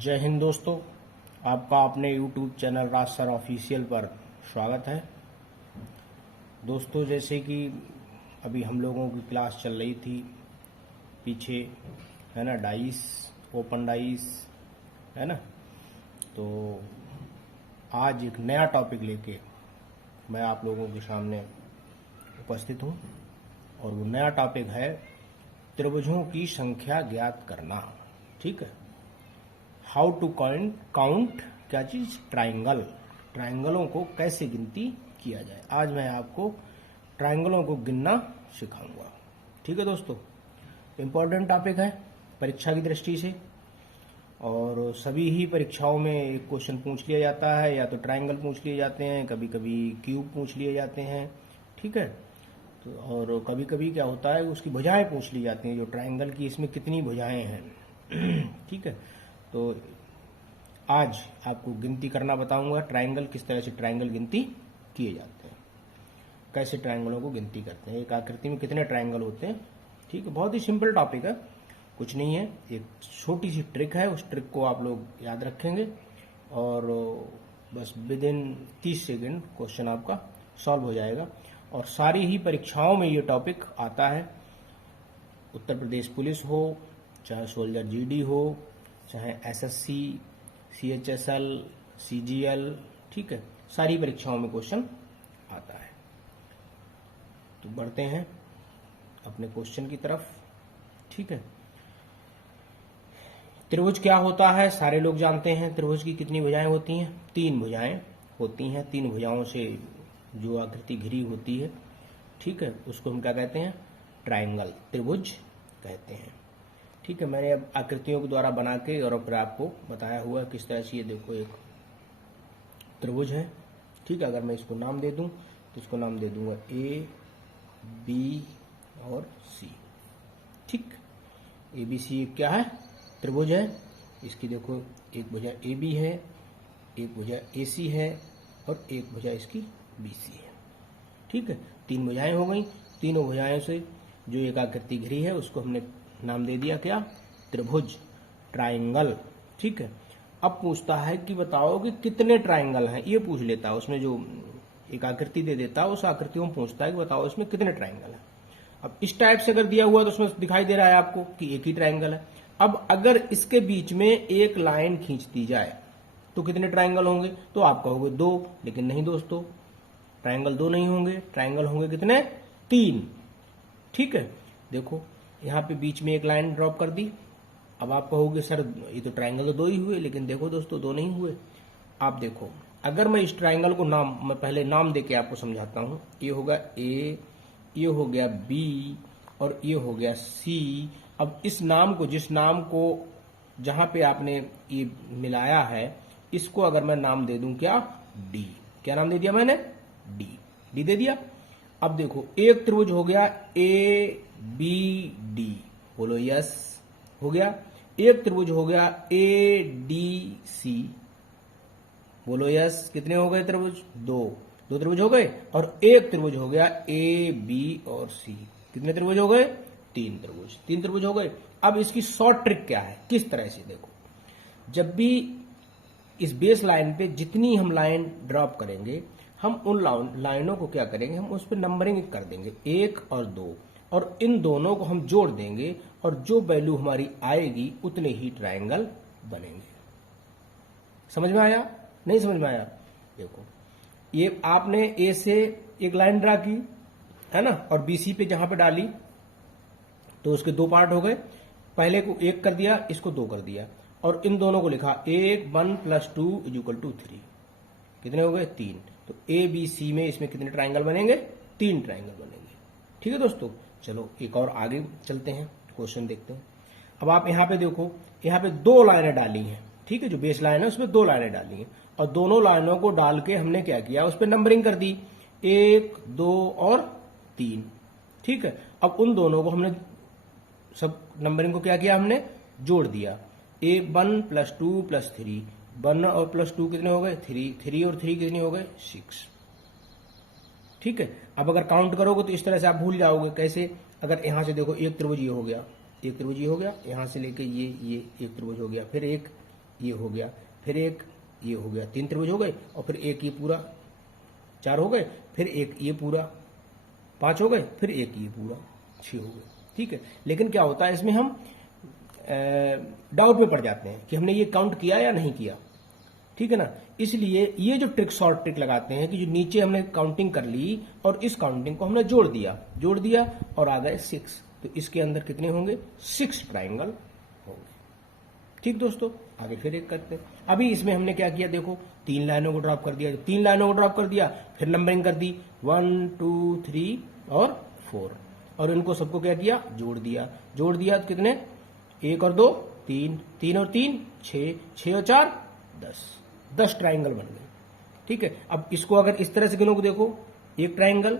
जय हिंद दोस्तों, आपका अपने YouTube चैनल राज सर ऑफिशियल पर स्वागत है। दोस्तों, जैसे कि अभी हम लोगों की क्लास चल रही थी पीछे, है ना, डाइस, ओपन डाइस, है ना। तो आज एक नया टॉपिक लेके मैं आप लोगों के सामने उपस्थित हूँ और वो नया टॉपिक है त्रिभुजों की संख्या ज्ञात करना। ठीक है, हाउ टू काउंट क्या चीज, ट्राइंगलों को कैसे गिनती किया जाए। आज मैं आपको ट्राइंगलों को गिनना सिखाऊंगा। ठीक है दोस्तों, इम्पोर्टेंट टॉपिक है परीक्षा की दृष्टि से, और सभी ही परीक्षाओं में एक क्वेश्चन पूछ लिया जाता है, या तो ट्राइंगल पूछ लिए जाते हैं, कभी कभी क्यूब पूछ लिए जाते हैं। ठीक है, तो और कभी कभी क्या होता है उसकी भुजाएं पूछ ली जाती हैं, जो ट्राइंगल की इसमें कितनी भुजाएं हैं। ठीक है, तो आज आपको गिनती करना बताऊंगा, ट्राइंगल किस तरह से ट्राइंगल गिनती किए जाते हैं, कैसे ट्राइंगलों को गिनती करते हैं, एक आकृति में कितने ट्राइंगल होते हैं। ठीक है, बहुत ही सिंपल टॉपिक है, कुछ नहीं है, एक छोटी सी ट्रिक है, उस ट्रिक को आप लोग याद रखेंगे और बस विद इन 30 सेकेंड क्वेश्चन आपका सॉल्व हो जाएगा। और सारी ही परीक्षाओं में ये टॉपिक आता है, उत्तर प्रदेश पुलिस हो, चाहे सोल्जर जीडी हो, चाहे एसएससी, सीएचएसएल, सीजीएल, ठीक है, सारी परीक्षाओं में क्वेश्चन आता है। तो बढ़ते हैं अपने क्वेश्चन की तरफ। ठीक है, त्रिभुज क्या होता है, सारे लोग जानते हैं। त्रिभुज की कितनी भुजाएं होती हैं? 3 भुजाएं होती हैं। 3 भुजाओं से जो आकृति घिरी होती है, ठीक है, उसको हम क्या कहते हैं? ट्राइंगल, त्रिभुज कहते हैं। ठीक है, मैंने अब आकृतियों के द्वारा बना के और फिर आपको बताया हुआ किस तरह से। ये देखो, एक त्रिभुज है। ठीक है, अगर मैं इसको नाम दे दूं तो इसको नाम दे दूंगा ए, बी और सी। ठीक, ए बी सी क्या है? त्रिभुज है। इसकी देखो, एक भुजा ए बी है, एक भुजा ए सी है और एक भुजा इसकी बी सी है। ठीक है, 3 भुजाएं हो गई। तीनों भुजाएं से जो एक आकृति घिरी है उसको हमने नाम दे दिया क्या? त्रिभुज, ट्राइंगल। ठीक है, अब पूछता है कि बताओ कि कितने ट्राइंगल हैं, ये पूछ लेता है। उसमें जो एक आकृति दे देता है, उस आकृति में पूछता है कि बताओ इसमें कितने ट्राइंगल हैं। अब इस टाइप से अगर दिया हुआ तो उसमें दिखाई दे रहा है आपको कि एक ही ट्राइंगल है। अब अगर इसके बीच में एक लाइन खींच दी जाए तो कितने ट्राइंगल होंगे? तो आप कहोगे 2, लेकिन नहीं दोस्तों, ट्राइंगल 2 नहीं होंगे, ट्राइंगल होंगे कितने? 3। ठीक है, देखो यहाँ पे बीच में एक लाइन ड्रॉप कर दी। अब आप कहोगे सर ये तो ट्राइंगल तो 2 ही हुए, लेकिन देखो दोस्तों 2 नहीं हुए। आप देखो, अगर मैं इस ट्राइंगल को मैं पहले नाम देके आपको समझाता हूं। ये होगा ए, ये हो गया बी और ये हो गया सी। अब इस नाम को, जिस नाम को जहां पे आपने ये मिलाया है, इसको अगर मैं नाम दे दूं क्या? डी। क्या नाम दे दिया मैंने? डी दे दिया। अब देखो, एक त्रिभुज हो गया ए बी डी, बोलो यस, हो गया। एक त्रिभुज हो गया ए डी सी, बोलो यस। कितने हो गए त्रिभुज? 2 त्रिभुज हो गए। और एक त्रिभुज हो गया ए बी और सी। कितने त्रिभुज हो गए? 3 त्रिभुज हो गए। अब इसकी शॉर्ट ट्रिक क्या है, किस तरह से? देखो, जब भी इस बेस लाइन पे जितनी हम लाइन ड्रॉप करेंगे, हम उन लाइनों को क्या करेंगे? हम उस पर नंबरिंग कर देंगे, 1 और 2, और इन दोनों को हम जोड़ देंगे और जो वैल्यू हमारी आएगी उतने ही ट्राइंगल बनेंगे। समझ में आया? नहीं समझ में आया? देखो, ये आपने ए से एक लाइन ड्रा की, है ना, और बीसी पे जहां पे डाली तो उसके 2 पार्ट हो गए। पहले को 1 कर दिया, इसको 2 कर दिया, और इन दोनों को लिखा 1 + 2 = 3। कितने हो गए? 3। तो ए बी सी में इसमें कितने ट्राइंगल बनेंगे? 3 ट्राइंगल बनेंगे। ठीक है दोस्तों, चलो एक और आगे चलते हैं, क्वेश्चन देखते हैं। अब आप यहाँ पे देखो, यहाँ पे 2 लाइनें डाली हैं। ठीक है, जो बेस लाइन है उसमें 2 लाइनें डाली हैं, और दोनों लाइनों को डाल के हमने क्या किया? उस पर नंबरिंग कर दी, 1, 2 और 3। ठीक है, अब उन दोनों को हमने सब नंबरिंग को क्या किया? हमने जोड़ दिया। 1 + 2 + 3, 1 और +2 कितने हो गए? 3, 3 और 3 कितने हो गए? 6। ठीक है, अब अगर काउंट करोगे तो इस तरह से आप भूल जाओगे। कैसे? अगर यहां से देखो, एक त्रिभुज ये हो गया, एक त्रिभुज ये हो गया, यहां से लेके ये एक त्रिभुज हो गया, फिर एक ये हो गया, फिर एक ये हो गया, 3 त्रिभुज हो गए, और फिर एक ये पूरा 4 हो गए, फिर एक ये पूरा 5 हो गए, फिर एक ये पूरा 6 हो गए। ठीक है, लेकिन क्या होता है इसमें हम डाउट में पड़ जाते हैं कि हमने ये काउंट किया या नहीं किया। ठीक है ना, इसलिए ये जो ट्रिक, शॉर्ट ट्रिक लगाते हैं कि जो नीचे हमने काउंटिंग कर ली और इस काउंटिंग को हमने जोड़ दिया और आ गए 6, तो इसके अंदर कितने होंगे? 6 ट्राइंगल होंगे। ठीक दोस्तों, आगे फिर एक करते हैं। अभी इसमें हमने क्या किया, देखो 3 लाइनों को ड्रॉप कर दिया, 3 लाइनों को ड्रॉप कर दिया, फिर नंबरिंग कर दी 1 2 3 और 4, और इनको सबको क्या किया? जोड़ दिया तो कितने? 1 और 2 3, 3 और 3 6, 6 और 4 10 ट्राइंगल बन गए। ठीक है, अब इसको अगर इस तरह से गिनोगे, देखो 1 ट्राइंगल,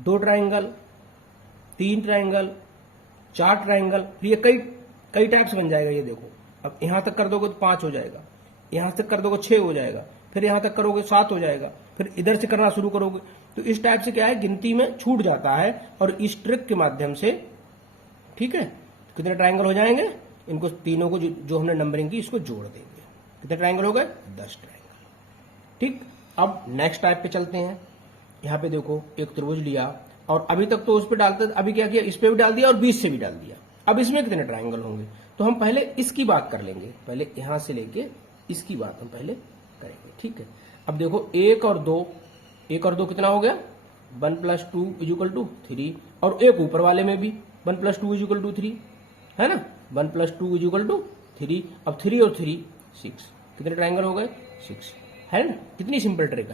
2 ट्राइंगल, 3 ट्राइंगल, 4 ट्राइंगल, फिर ये कई टाइप्स बन जाएगा। ये देखो, अब यहां तक कर दोगे तो 5 हो जाएगा, यहां तक कर दोगे 6 हो जाएगा, फिर यहां तक करोगे 7 हो जाएगा, फिर इधर से करना शुरू करोगे तो इस टाइप से क्या है, गिनती में छूट जाता है। और इस ट्रिक के माध्यम से, ठीक है, कितने ट्राइंगल हो जाएंगे? इनको तीनों को जो हमने नंबरिंग की, इसको जोड़ देंगे। कितने ट्राइंगल हो गए? 10 ट्राइंगल। ठीक, अब नेक्स्ट टाइप पे चलते हैं। यहां पे देखो एक त्रिभुज लिया, और अभी तक तो उस पे डालते, अभी क्या किया, इस पे भी डाल दिया और बीच से भी डाल दिया। अब इसमें कितने ट्राइंगल होंगे? तो हम पहले इसकी बात कर लेंगे, पहले यहां से लेके इसकी बात हम पहले करेंगे। ठीक है, अब देखो 1 और 2 कितना हो गया? 1 + 2 = 3, और एक ऊपर वाले में भी 1 + 2 = 3 है ना, 1 + 2 = 3। अब 3 और 3 6, कितने ट्राइंगल हो गए? 6, है ना। कितनी सिंपल ट्रिक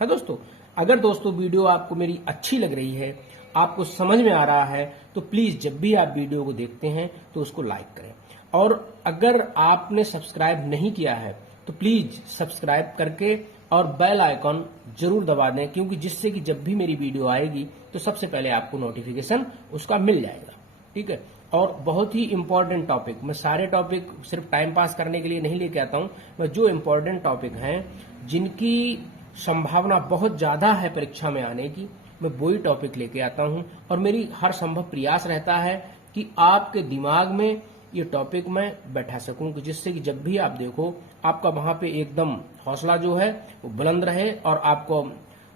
है दोस्तों। अगर दोस्तों वीडियो आपको मेरी अच्छी लग रही है, आपको समझ में आ रहा है, तो प्लीज जब भी आप वीडियो को देखते हैं तो उसको लाइक करें, और अगर आपने सब्सक्राइब नहीं किया है तो प्लीज सब्सक्राइब करके और बेल आइकॉन जरूर दबा दें, क्योंकि जिससे कि जब भी मेरी वीडियो आएगी तो सबसे पहले आपको नोटिफिकेशन उसका मिल जाएगा। ठीक है, और बहुत ही इंपॉर्टेंट टॉपिक, मैं सारे टॉपिक सिर्फ टाइम पास करने के लिए नहीं लेके आता हूं, मैं जो इंपॉर्टेंट टॉपिक हैं, जिनकी संभावना बहुत ज्यादा है परीक्षा में आने की, मैं वही टॉपिक लेके आता हूं। और मेरी हर संभव प्रयास रहता है कि आपके दिमाग में ये टॉपिक मैं बैठा सकूं, कि जिससे कि जब भी आप देखो, आपका वहां पे एकदम हौसला जो है वो बुलंद रहे, और आपको,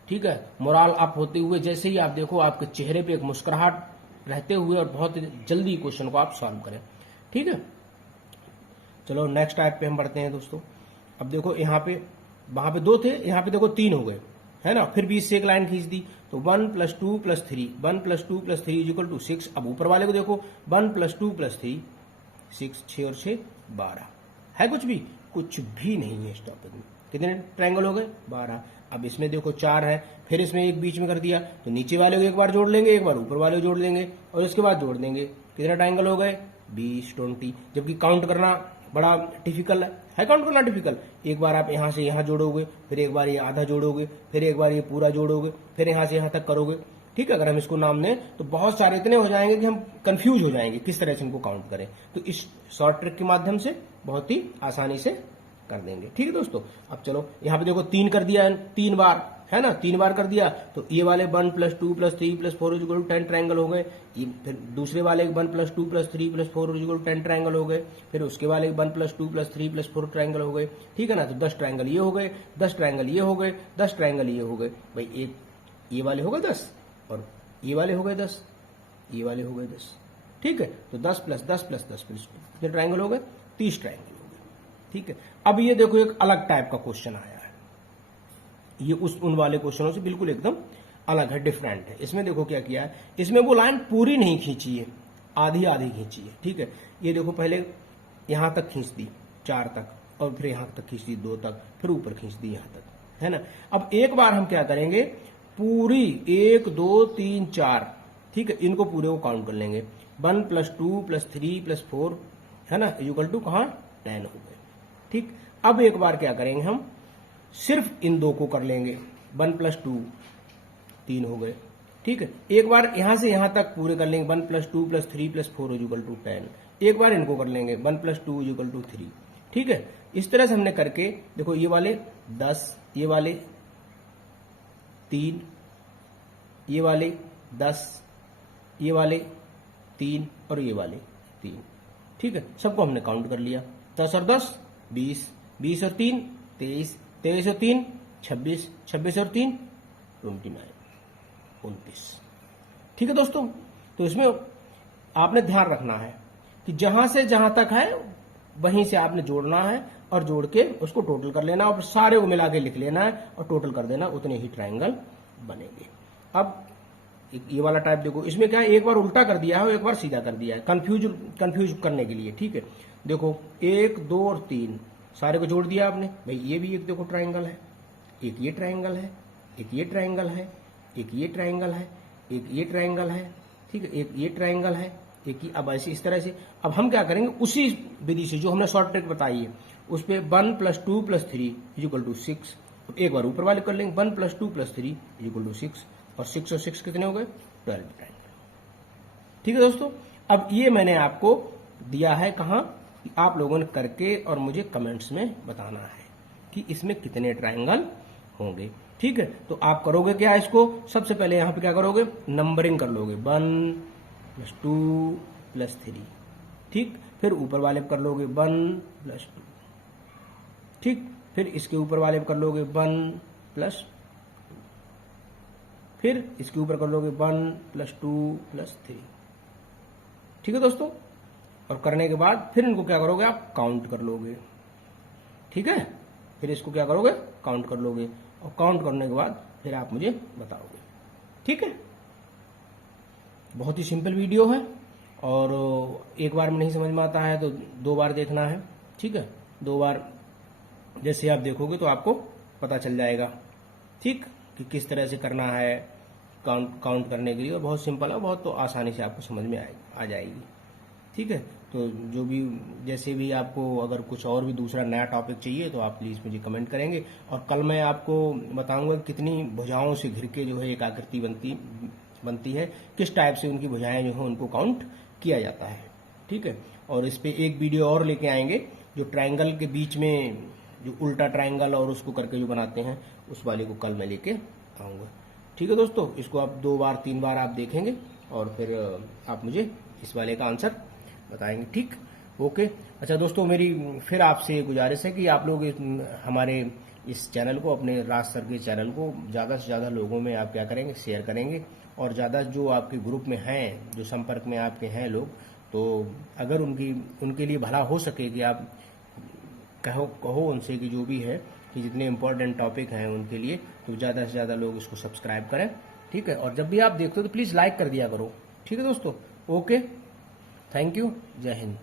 ठीक है, मोराल अप होते हुए, जैसे ही आप देखो आपके चेहरे पे एक मुस्कुराहट रहते हुए, और बहुत जल्दी क्वेश्चन को आप सॉल्व करें। ठीक है, चलो नेक्स्ट टाइप पे हम बढ़ते हैं दोस्तों। अब देखो यहाँ पे, वहां पे 2 थे, यहाँ पे देखो 3 हो गए, है ना। फिर बीच से एक लाइन खींच दी, तो 1 + 2 + 3, 1 + 2 + 3 = 6। अब ऊपर वाले को देखो, 1 + 2 + 3 6, 6 और 6 12 है। कुछ भी नहीं है इस टॉपिक में। कितने ट्रायंगल हो गए? 12। अब इसमें देखो 4 है, फिर इसमें एक बीच में कर दिया, तो नीचे वाले को एक बार जोड़ लेंगे, एक बार ऊपर वाले को जोड़ लेंगे, और इसके बाद जोड़ देंगे। कितने ट्रायंगल हो गए? 20, 20। जबकि काउंट करना बड़ा डिफिकल्ट है काउंट करना डिफिकल्ट। एक बार आप यहां से यहां जोड़ोगे, फिर एक बार ये आधा जोड़ोगे, फिर एक बार ये पूरा जोड़ोगे, फिर यहां से यहां तक करोगे। ठीक है, अगर हम इसको नाम दें तो बहुत सारे इतने हो जाएंगे कि हम कंफ्यूज हो जाएंगे किस तरह से इनको काउंट करें। तो इस शॉर्ट ट्रिक के माध्यम से बहुत ही आसानी से कर देंगे। ठीक है दोस्तों, अब चलो यहाँ पे देखो 3 कर दिया, 3 बार, है ना, 3 बार कर दिया, तो ये वाले 1 + 2 + 3 + 4 = 10 ट्रायंगल हो गए। ये फिर दूसरे वाले 1 + 2 + 3 + 4 = 10 ट्रायंगल हो गए। फिर उसके वाले 1 + 2 + 3 + 4 ट्रायंगल हो गए। ठीक है ना, तो 10 ट्रायंगल ये हो गए, 10 ट्रायंगल ये हो गए, 10 ट्रायंगल ये हो गए। भाई एक ये वाले हो गए 10, और ये वाले हो गए 10, ये वाले हो गए 10। ठीक है, तो 10 + 10 + 10 कितने ट्रायंगल हो गए? 30 ट्रायंगल हो गए। ठीक है, अब ये देखो एक अलग टाइप का क्वेश्चन आया है, ये उन वाले क्वेश्चनों से बिल्कुल एकदम अलग है, डिफरेंट है। इसमें देखो क्या किया है, इसमें वो लाइन पूरी नहीं खींची है, आधी आधी खींची है। ठीक है, ये देखो पहले यहां तक खींच दी 4 तक, और फिर यहां तक खींच दी 2 तक, फिर ऊपर खींच दी यहां तक, है ना। अब एक बार हम क्या करेंगे, पूरी 1 2 3 4, ठीक है, इनको पूरे को काउंट कर लेंगे। 1 + 2 + 3 + 4, है ना, = कहां? 10 हो गए। ठीक, अब एक बार क्या करेंगे, हम सिर्फ इन 2 को कर लेंगे। 1 + 2 3 हो गए। ठीक है, एक बार यहां से यहां तक पूरे कर लेंगे, 1 + 2 + 3 + 4 = 10। एक बार इनको कर लेंगे, 1 + 2 = 3। ठीक है, इस तरह से हमने करके देखो, ये वाले 10, ये वाले 3, ये वाले 10, ये वाले 3, और ये वाले 3। ठीक है, सबको हमने काउंट कर लिया। 10 और 10 20, 20 और 3 23, 23 और 3 26, 26 और 3 29, 29। ठीक है दोस्तों, तो इसमें आपने ध्यान रखना है कि जहां से जहां तक है वहीं से आपने जोड़ना है और जोड़ के उसको टोटल कर लेना और सारे को मिला के लिख लेना है और टोटल कर देना, उतने ही ट्रायंगल बनेंगे। अब ये वाला टाइप देखो, इसमें क्या है, एक बार उल्टा कर दिया है और एक बार सीधा कर दिया है, कंफ्यूज करने के लिए। ठीक है, देखो 1 2 और 3 सारे को जोड़ दिया आपने, भाई ये भी एक देखो ट्रायंगल है, एक ये ट्रायंगल है, एक ये ट्रायंगल है, एक ये ट्रायंगल है, एक ये ट्रायंगल है, ठीक है, एक ये ट्रायंगल है, एक ही। अब ऐसे इस तरह से अब हम क्या करेंगे, उसी विधि से जो हमने शॉर्ट ट्रिक बताई है उस पर 1 + 2 + 3 = 6। एक बार ऊपर वाले कर लेंगे, 1 + 2 + 3 = 6 और 6 और 6 कितने हो गए 12 ट्रायंगल। ठीक है दोस्तों, अब ये मैंने आपको दिया है कहाँ, आप लोगों ने करके और मुझे कमेंट्स में बताना है कि इसमें कितने ट्रायंगल होंगे। ठीक है, तो आप करोगे क्या, इसको सबसे पहले यहां पे क्या करोगे, नंबरिंग कर लोगे, 1 + 2 + 3। ठीक, फिर ऊपर वाले कर लोगे 1 + 2। ठीक, फिर इसके ऊपर वाले कर लोगे 1 + 2, फिर इसके ऊपर कर लोगे 1 + 2 + 3। ठीक है दोस्तों, और करने के बाद फिर इनको क्या करोगे, आप काउंट कर लोगे। ठीक है, फिर इसको क्या करोगे, काउंट कर लोगे और काउंट करने के बाद फिर आप मुझे बताओगे। ठीक है, बहुत ही सिंपल वीडियो है और एक बार में नहीं समझ में आता है तो 2 बार देखना है। ठीक है, 2 बार जैसे आप देखोगे तो आपको पता चल जाएगा, ठीक, कि किस तरह से करना है काउंट करने के लिए। और बहुत सिंपल है, बहुत तो आसानी से आपको समझ में आ जाएगी। ठीक है, तो जो भी जैसे भी आपको अगर कुछ और भी दूसरा नया टॉपिक चाहिए तो आप प्लीज़ मुझे कमेंट करेंगे। और कल मैं आपको बताऊंगा कितनी भुजाओं से घिर के जो है एक आकृति बनती है, किस टाइप से उनकी भुजाएं जो है उनको काउंट किया जाता है। ठीक है, और इस पे एक वीडियो और लेके आएंगे जो ट्रायंगल के बीच में जो उल्टा ट्रायंगल और उसको करके जो बनाते हैं उस वाले को कल मैं लेके आऊँगा। ठीक है दोस्तों, इसको आप 2 बार 3 बार आप देखेंगे और फिर आप मुझे इस वाले का आंसर बताएंगे। ठीक, ओके। अच्छा दोस्तों, मेरी फिर आपसे गुजारिश है कि आप लोग हमारे इस चैनल को, अपने राज सर के चैनल को ज़्यादा से ज़्यादा लोगों में आप क्या करेंगे, शेयर करेंगे। और ज़्यादा जो आपके ग्रुप में हैं, जो संपर्क में आपके हैं लोग, तो अगर उनके लिए भला हो सके कि आप कहो उनसे कि जो भी है कि जितने इम्पोर्टेंट टॉपिक हैं उनके लिए, तो ज़्यादा से ज़्यादा लोग इसको सब्सक्राइब करें। ठीक है, और जब भी आप देखते हो तो प्लीज़ लाइक कर दिया करो। ठीक है दोस्तों, ओके, थैंक यू, जय हिंद।